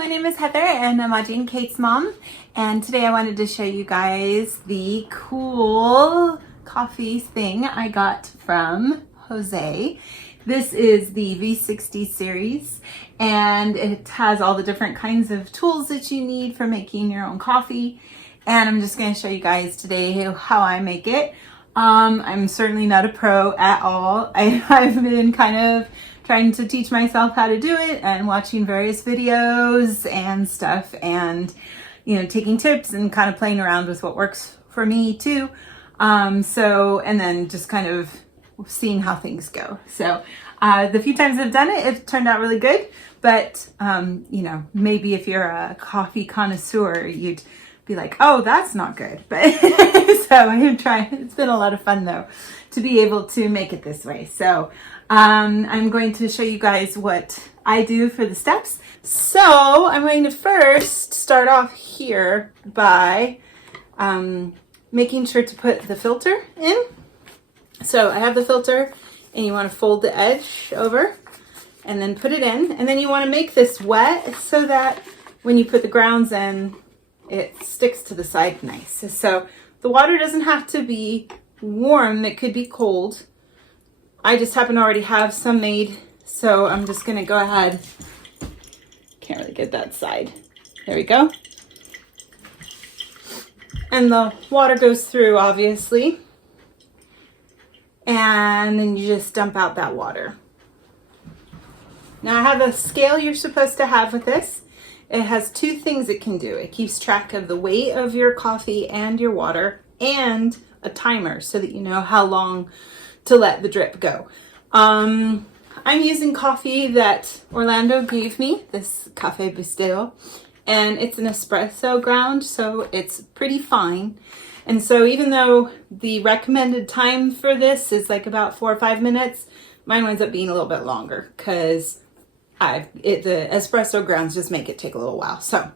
My name is Heather and I'm Audrey and Kate's mom, and today I wanted to show you guys the cool coffee thing I got from Jose. This is the V60 series and it has all the different kinds of tools that you need for making your own coffee, and I'm just going to show you guys today how I make it. I'm certainly not a pro at all. I've been kind of trying to teach myself how to do it and watching various videos and stuff, and taking tips and kind of playing around with what works for me too. And then just kind of seeing how things go. So the few times I've done it, it turned out really good, but maybe if you're a coffee connoisseur, you'd be like, oh, that's not good. But so I'm trying. It's been a lot of fun though to be able to make it this way. So I'm going to show you guys what I do for the steps. So I'm going to first start off here by making sure to put the filter in. So I have the filter, and you want to fold the edge over and then put it in, and then you want to make this wet so that when you put the grounds in, it sticks to the side nice. So the water doesn't have to be warm, it could be cold. I just happen to already have some made, so I'm just gonna go ahead. Can't really get that side. There we go. And the water goes through, obviously. And then you just dump out that water. Now I have a scale you're supposed to have with this. It has two things it can do. It keeps track of the weight of your coffee and your water, and a timer so that you know how long to let the drip go. I'm using coffee that Orlando gave me, this Cafe Bustelo, and it's an espresso ground, so it's pretty fine. And so even though the recommended time for this is like about 4 or 5 minutes, mine winds up being a little bit longer because the espresso grounds just make it take a little while. So,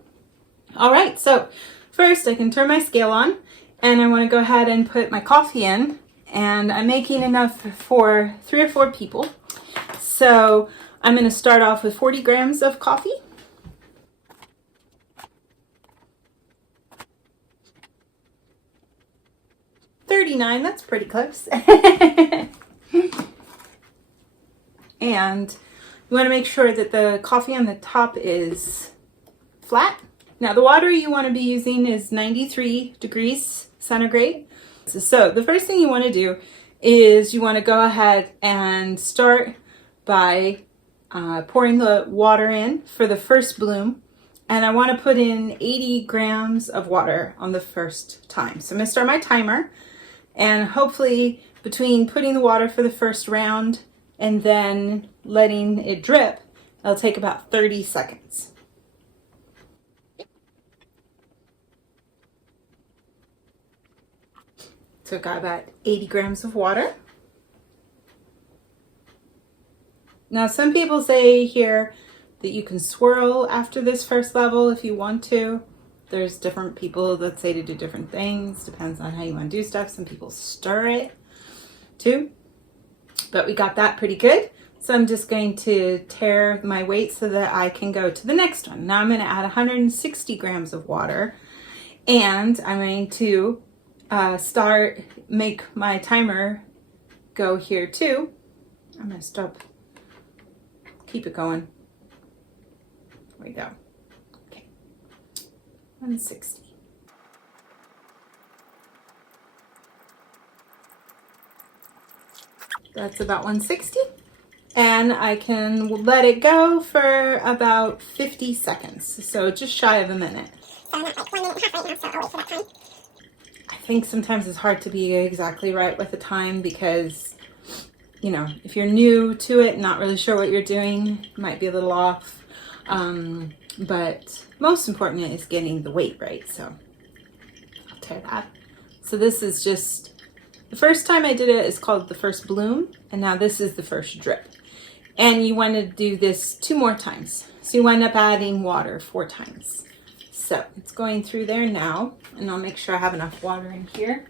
all right, so first I can turn my scale on, and I want to go ahead and put my coffee in, and I'm making enough for 3 or 4 people. So I'm going to start off with 40 grams of coffee. $39, that's pretty close. And you want to make sure that the coffee on the top is flat. Now the water you want to be using is 93 degrees centigrade. So the first thing you want to do is you want to go ahead and start by pouring the water in for the first bloom. And I want to put in 80 grams of water on the first time. So I'm going to start my timer, and hopefully between putting the water for the first round and then letting it drip, it'll take about 30 seconds. So I've got about 80 grams of water. Now some people say here that you can swirl after this first level if you want to. There's different people that say to do different things. Depends on how you want to do stuff. Some people stir it too. But we got that pretty good. So I'm just going to tare my weight so that I can go to the next one. Now I'm going to add 160 grams of water, and I'm going to make my timer go here too. I'm going to stop, keep it going. There we go. Okay, 160. That's about 160. And I can let it go for about 50 seconds. So just shy of a minute. So I'm at like 1 minute and a half right now, so I'll wait for that time. I think sometimes it's hard to be exactly right with the time because, if you're new to it, not really sure what you're doing, it might be a little off. But most important is getting the weight right. So I'll tare that. So this is just, the first time I did it is called the first bloom, and now this is the first drip. And you want to do this 2 more times. So you wind up adding water 4 times. So it's going through there now, and I'll make sure I have enough water in here.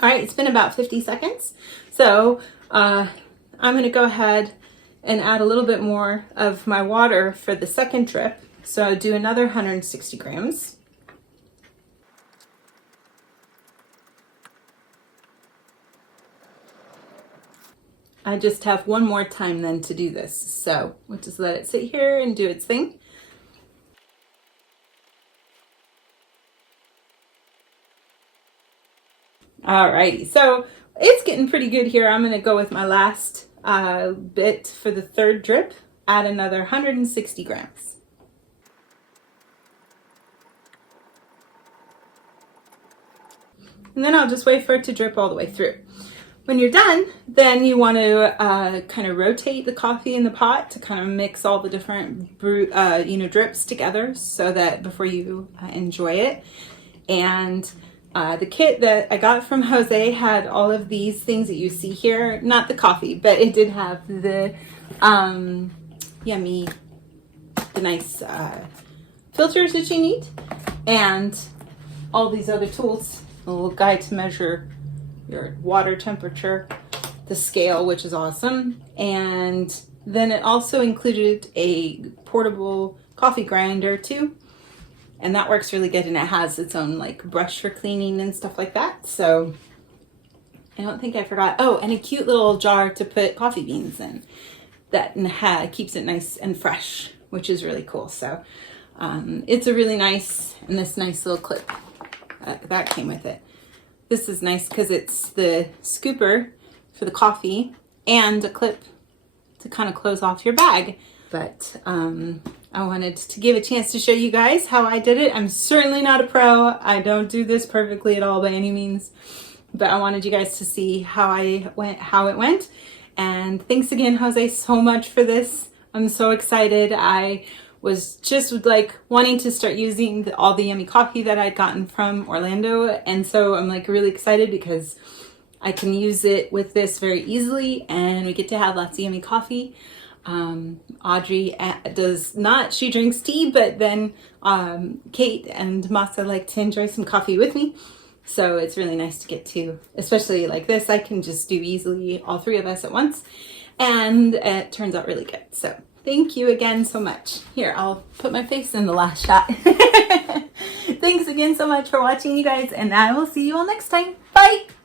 All right, it's been about 50 seconds. So I'm going to go ahead and add a little bit more of my water for the second drip. So I'll do another 160 grams. I just have one more time then to do this. So we'll just let it sit here and do its thing. Alrighty, so it's getting pretty good here. I'm going to go with my last bit for the third drip. Add another 160 grams. And then I'll just wait for it to drip all the way through. When you're done, then you want to kind of rotate the coffee in the pot to kind of mix all the different drips together so that before you enjoy it. And the kit that I got from Jose had all of these things that you see here. Not the coffee, but it did have the nice filters that you need. And all these other tools. A little guide to measure your water temperature, the scale, which is awesome. And then it also included a portable coffee grinder too. And that works really good, and it has its own like brush for cleaning and stuff like that. So I don't think I forgot. Oh, and a cute little jar to put coffee beans in that keeps it nice and fresh, which is really cool. So it's a really nice, and this nice little clip that came with it. This is nice because it's the scooper for the coffee and a clip to kind of close off your bag. But I wanted to give a chance to show you guys how I did it. I'm certainly not a pro. I don't do this perfectly at all by any means. But I wanted you guys to see how it went. And thanks again, Jose, so much for this. I'm so excited. I was just like wanting to start using all the yummy coffee that I'd gotten from Orlando. And so I'm like really excited because I can use it with this very easily and we get to have lots of yummy coffee. Audrey does not, she drinks tea, but then Kate and Masa like to enjoy some coffee with me. So it's really nice to get to, especially like this, I can just do easily all three of us at once. And it turns out really good. So thank you again so much. Here, I'll put my face in the last shot. Thanks again so much for watching, you guys, and I will see you all next time. Bye!